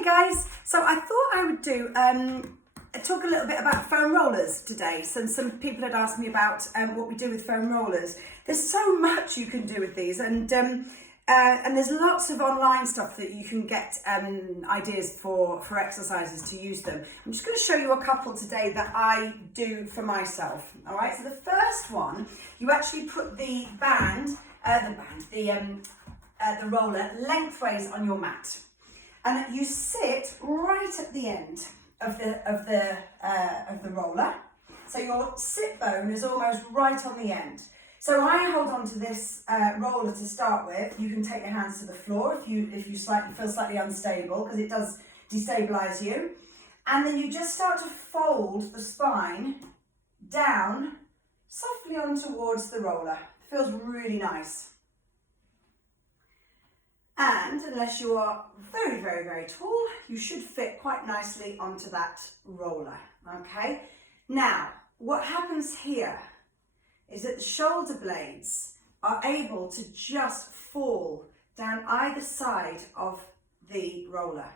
Hi guys, so I thought I would talk a little bit about foam rollers today. So some people had asked me about what we do with foam rollers. There's so much you can do with these, and there's lots of online stuff that you can get ideas for exercises to use them. I'm just going to show you a couple today that I do for myself. All right, so the first one, you actually put the roller lengthways on your mat. And you sit right at the end of the roller. So your sit bone is almost right on the end. So I hold on to this roller to start with. You can take your hands to the floor if you feel slightly unstable, because it does destabilize you. And then you just start to fold the spine down softly on towards the roller. It feels really nice. And unless you are very, very, very tall, you should fit quite nicely onto that roller, okay? Now, what happens here is that the shoulder blades are able to just fall down either side of the roller.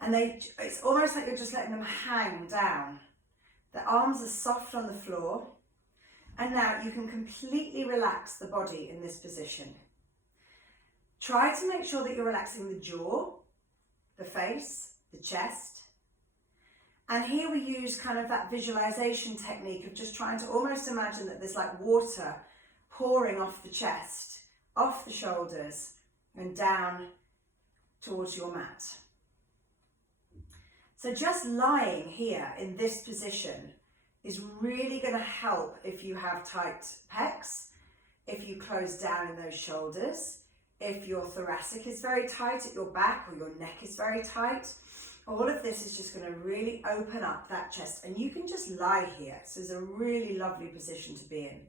And it's almost like you're just letting them hang down. The arms are soft on the floor. And now you can completely relax the body in this position. Try to make sure that you're relaxing the jaw, the face, the chest. And here we use kind of that visualization technique of just trying to almost imagine that there's like water pouring off the chest, off the shoulders, and down towards your mat. So just lying here in this position is really going to help if you have tight pecs, if you close down in those shoulders, if your thoracic is very tight at your back or your neck is very tight. All of this is just going to really open up that chest, and you can just lie here. So it's a really lovely position to be in.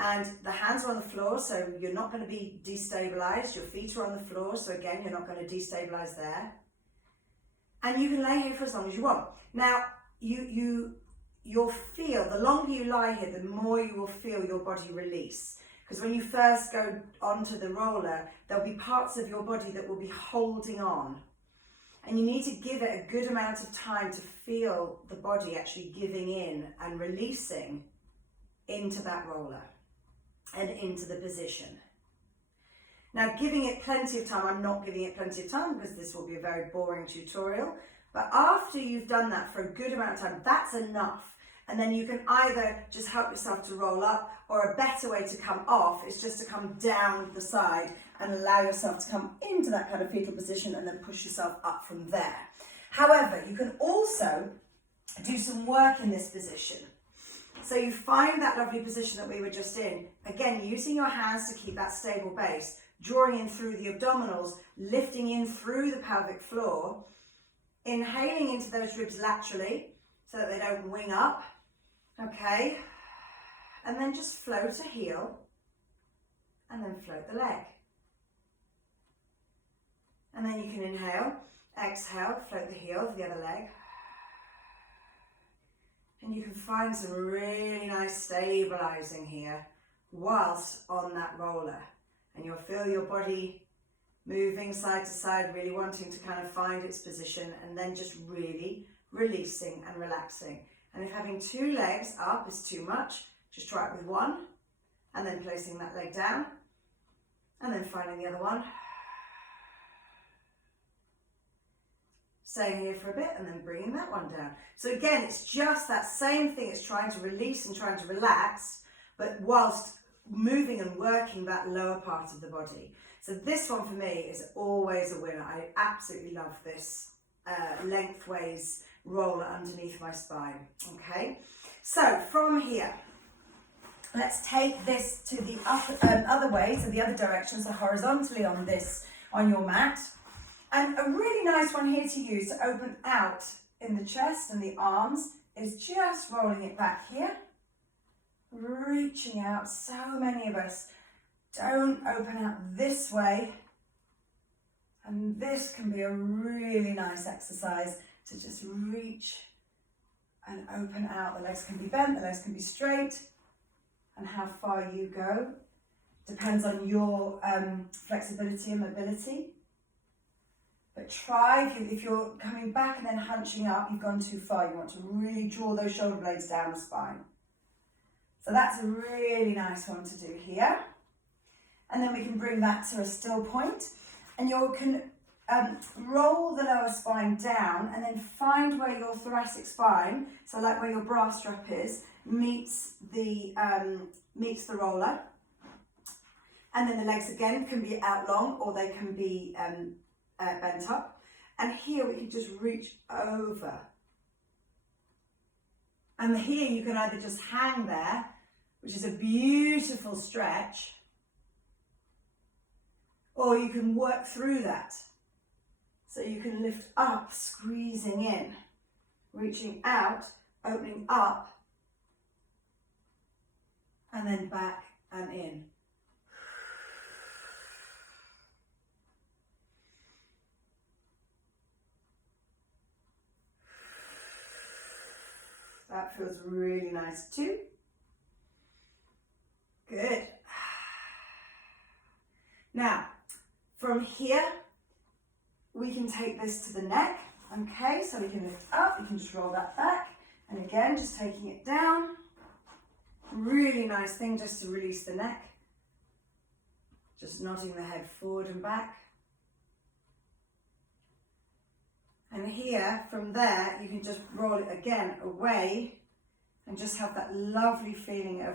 And the hands are on the floor, so you're not going to be destabilized. Your feet are on the floor, so again, you're not going to destabilize there. And you can lay here for as long as you want. Now, you'll feel, the longer you lie here, the more you will feel your body release. Because when you first go onto the roller, there'll be parts of your body that will be holding on. And you need to give it a good amount of time to feel the body actually giving in and releasing into that roller and into the position. Now, giving it plenty of time, I'm not giving it plenty of time because this will be a very boring tutorial. But after you've done that for a good amount of time, that's enough. And then you can either just help yourself to roll up, or a better way to come off is just to come down the side and allow yourself to come into that kind of fetal position and then push yourself up from there. However, you can also do some work in this position. So you find that lovely position that we were just in, again, using your hands to keep that stable base, drawing in through the abdominals, lifting in through the pelvic floor, inhaling into those ribs laterally so that they don't wing up. Okay, and then just float a heel and then float the leg. And then you can inhale, exhale, float the heel of the other leg. And you can find some really nice stabilizing here whilst on that roller. And you'll feel your body moving side to side, really wanting to kind of find its position, and then just really releasing and relaxing. And if having two legs up is too much, just try it with one, and then placing that leg down, and then finding the other one. Staying here for a bit, and then bringing that one down. So again, it's just that same thing. It's trying to release and trying to relax, but whilst moving and working that lower part of the body. So this one for me is always a winner. I absolutely love this lengthways roller underneath my spine. Okay, so from here, let's take this to the other way, so the other direction, so horizontally on your mat. And a really nice one here to use to open out in the chest and the arms is just rolling it back here, reaching out. So many of us don't open out this way, and this can be a really nice exercise to just reach and open out. The legs can be bent, the legs can be straight, and how far you go depends on your flexibility and mobility. But try, if you're coming back and then hunching up, you've gone too far. You want to really draw those shoulder blades down the spine. So that's a really nice one to do here. And then we can bring that to a still point. And you can roll the lower spine down and then find where your thoracic spine, so like where your bra strap is, meets the roller. And then the legs again can be out long or they can be bent up. And here we can just reach over. And here you can either just hang there, which is a beautiful stretch, or you can work through that. So you can lift up, squeezing in, reaching out, opening up, and then back and in. That feels really nice too. Good. Now, from here, we can take this to the neck. Okay, so we can lift up, you can just roll that back. And again, just taking it down. Really nice thing just to release the neck. Just nodding the head forward and back. And here, from there, you can just roll it again away and just have that lovely feeling of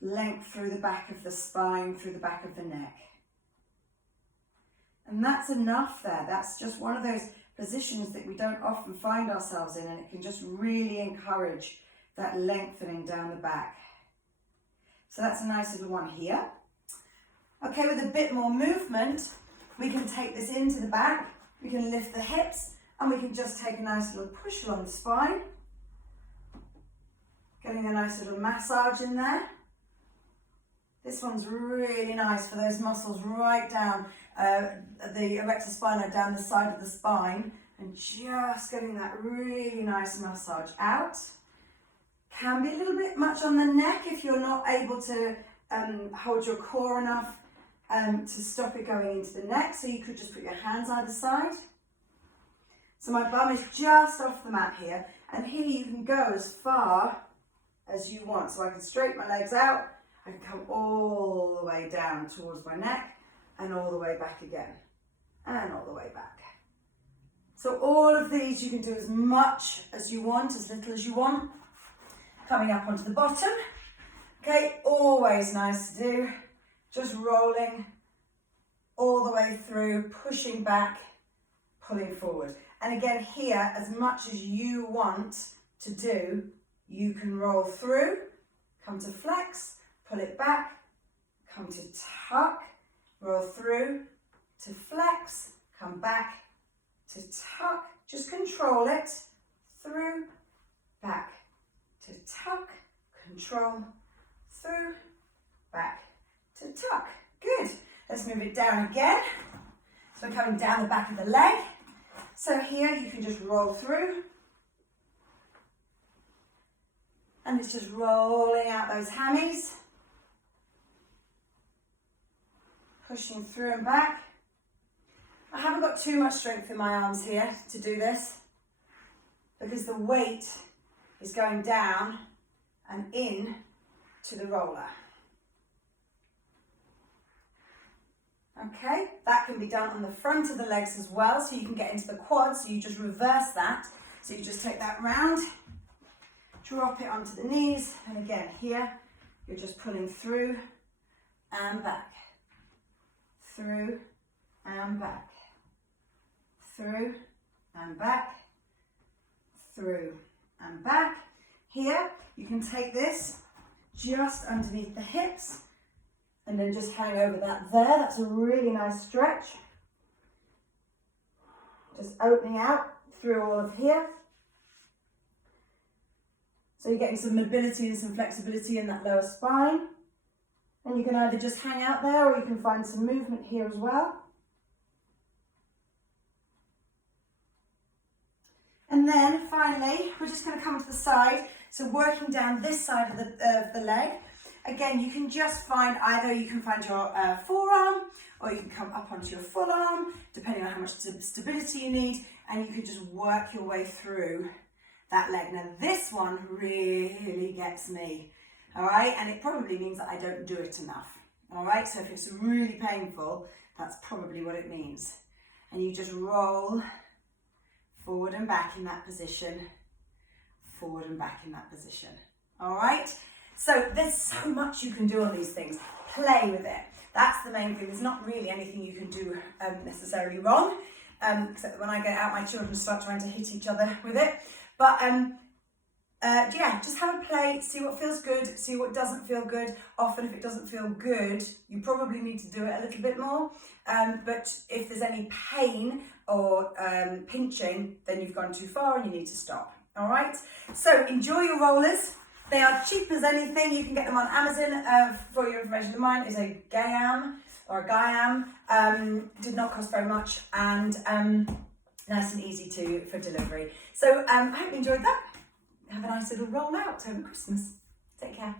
length through the back of the spine, through the back of the neck. And that's enough there. That's just one of those positions that we don't often find ourselves in, and it can just really encourage that lengthening down the back. So that's a nice little one here. Okay, with a bit more movement, we can take this into the back. We can lift the hips and we can just take a nice little push along the spine. Getting a nice little massage in there. This one's really nice for those muscles right down the erector spinae, down the side of the spine, and just getting that really nice massage out. Can be a little bit much on the neck if you're not able to hold your core enough to stop it going into the neck, so you could just put your hands either side. So my bum is just off the mat here, and here you can go as far as you want. So I can straighten my legs out, I can come all the way down towards my neck, and all the way back again, and all the way back. So all of these you can do as much as you want, as little as you want. Coming up onto the bottom. Okay, always nice to do. Just rolling all the way through, pushing back, pulling forward. And again here, as much as you want to do, you can roll through, come to flex, pull it back, come to tuck, roll through, to flex, come back, to tuck, just control it, through, back, to tuck, control, through, back, to tuck. Good. Let's move it down again. So we're coming down the back of the leg. So here you can just roll through. And it's just rolling out those hammies. Pushing through and back. I haven't got too much strength in my arms here to do this, because the weight is going down and in to the roller. Okay, that can be done on the front of the legs as well, so you can get into the quads, so you just reverse that. So you just take that round, drop it onto the knees, and again here, you're just pulling through and back, through and back, through and back, through and back. Here, you can take this just underneath the hips, and then just hang over that there. That's a really nice stretch. Just opening out through all of here. So you're getting some mobility and some flexibility in that lower spine. And you can either just hang out there, or you can find some movement here as well. And then finally, we're just going to come to the side. So working down this side of the leg. Again, you can just find either you can find your forearm, or you can come up onto your full arm, depending on how much stability you need, and you can just work your way through that leg. Now this one really gets me, all right? And it probably means that I don't do it enough, all right? So if it's really painful, that's probably what it means. And you just roll forward and back in that position, forward and back in that position, all right? So there's so much you can do on these things. Play with it. That's the main thing. There's not really anything you can do necessarily wrong, except that when I get out, my children start trying to hit each other with it. But yeah, just have a play, see what feels good, see what doesn't feel good. Often if it doesn't feel good, you probably need to do it a little bit more. But if there's any pain or pinching, then you've gone too far and you need to stop. All right, so enjoy your rollers. They are cheap as anything. You can get them on Amazon. For your information, mine is a Gaiam or a Gaiam. Did not cost very much, and nice and easy for delivery. So I hope you enjoyed that. Have a nice little roll out over Christmas. Take care.